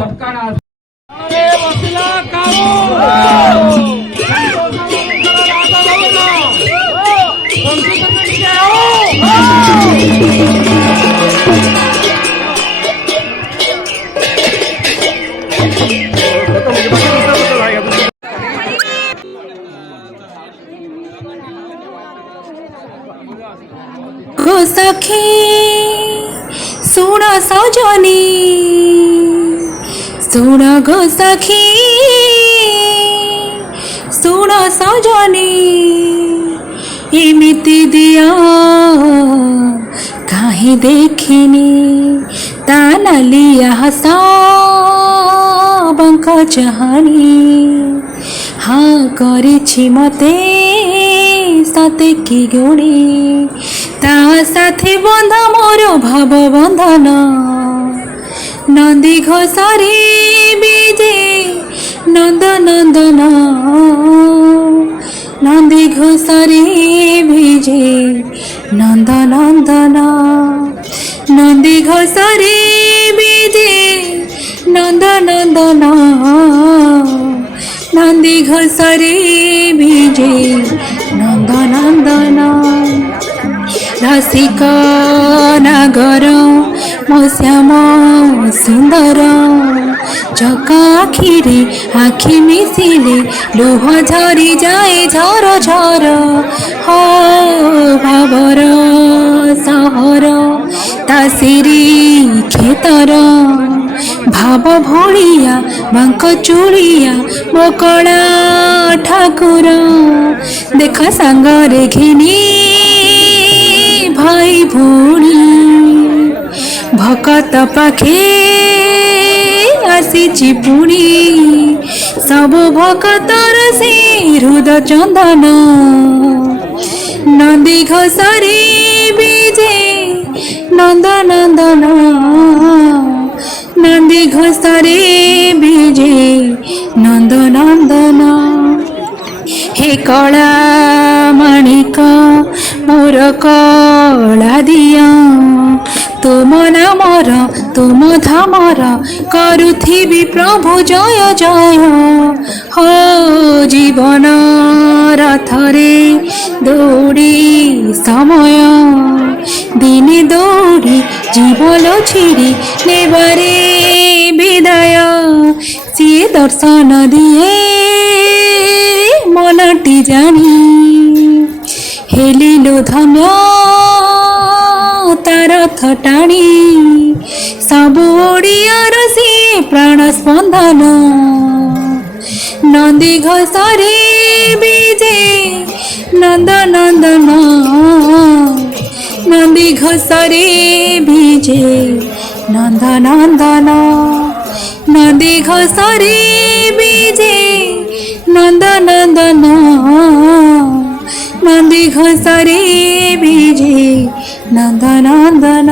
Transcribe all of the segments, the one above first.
छटकारा गो सखी सुन सजनी सुन गो सखी सुन सजनी एमिति दिया काहे देखिनी ता नालिया हसा बंक चाहनी हाँ करिछि मते सते की गुणी ता साथे बंध मोर भाव बंधन नंदी घोषारी बीजे नंद नंदन नंदी घोषारी बीजे नंद नंदन नंदी घोषारी बीजे नंद नंदन नंदी घोषारी बीजे नंद नंदन रसिक नागर मो श्याम सुंदर चका आखिरे आखि मिसिले लोह झरी जाए झर झर हो भावर सहर तासिरी खेतर भाव भोलिया बांक चूड़िया मो कला ठाकुर देख सांगरे घिनी भाई भूणी भकत पाखे आसीची पुणी सब भकतर से हृद चंदन नंदी घोषारी बीजे नंद नंदन नंदी घोषारी बीजे नंद नंदन हे कला माणिक मोर कला दिया तुम नामर तुम धामर करुथिबी प्रभु जय जय हो जीवन रथरे दौड़ी समय दिने दौड़ी जीवन छिड़ी नेबारे विदाय सी दर्शन दिए मनटी जानी हेलिलो धन्य तार थटाणी सब ओडियार से प्राण स्पंदन नंदी घोषारी बीजे नंद नंदन नंदी घोषारी बीजे नंद नंदन नंदी घोषारी बीजे नंद नंदन नंदी घोषारी बीजे नंद नंदन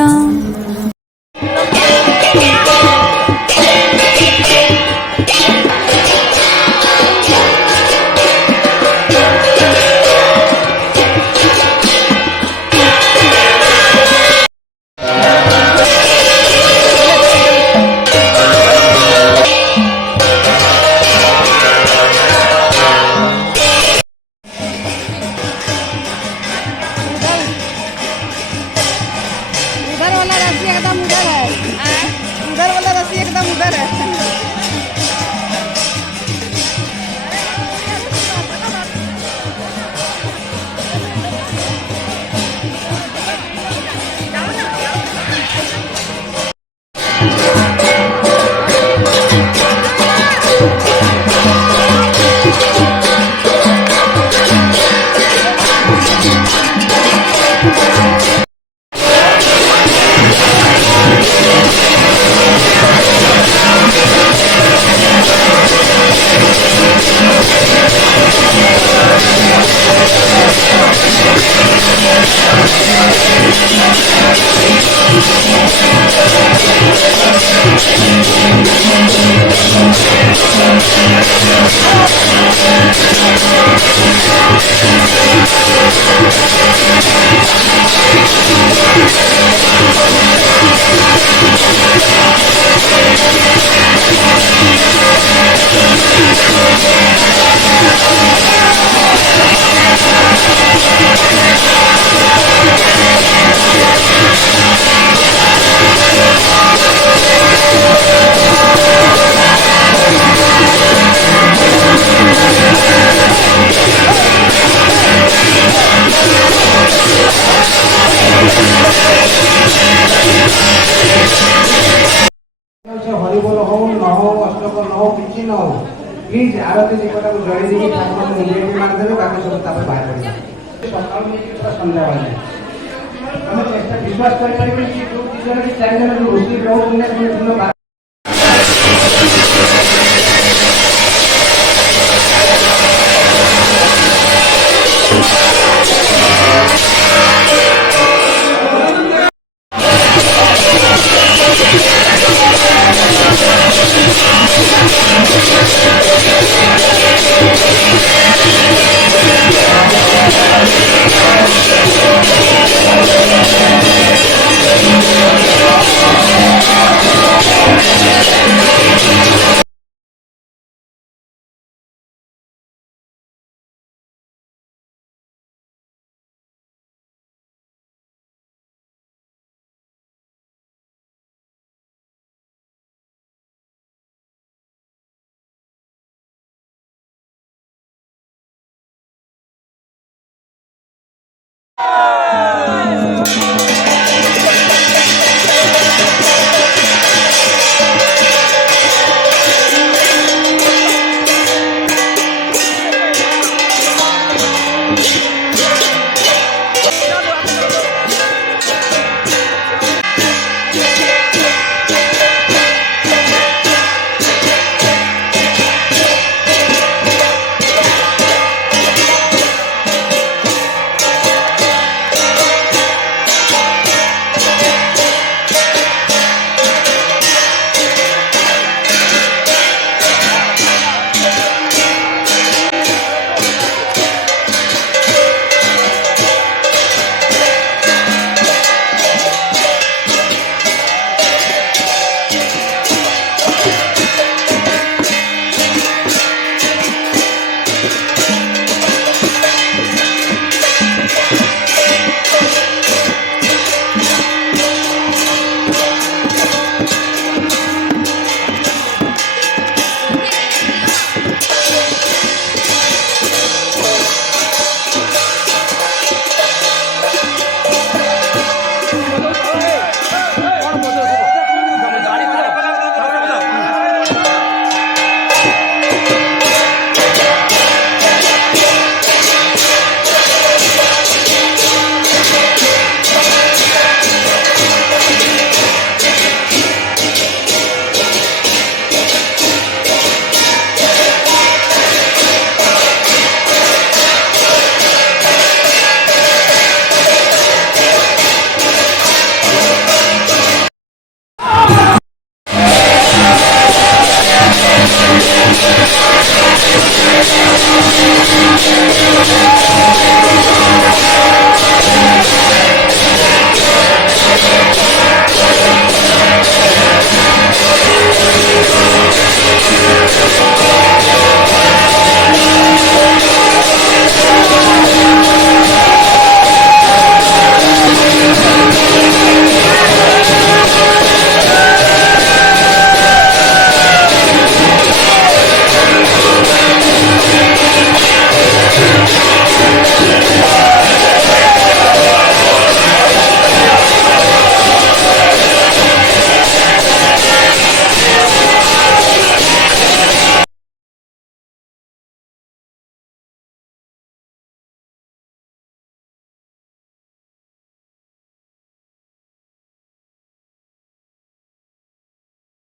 କିଛି ନ ହଉ ପ୍ଲିଜ୍ ଆରତୀ ଦୀପଟାକୁ ଜଳେଇ ଦେଇକି ଠାକୁରଙ୍କୁ ନିଜେ ମାରିଦେବେ, ବାକି ସବୁ ତାପରେ ବାହାରେ ପଡ଼ିବ। ସକାଳୁ ନେଇକି ପୁରା ସନ୍ଧ୍ୟାବେଳେ ଆମେ ଚେଷ୍ଟା ବିଶ୍ୱାସ କରିପାରିବେ କି ଯୋଉ 2 ଜଣ କି 4 ଜଣ ଯୋଉ ରୋଷେଇ ରହୁଛନ୍ତି ସେମାନେ ଦିନ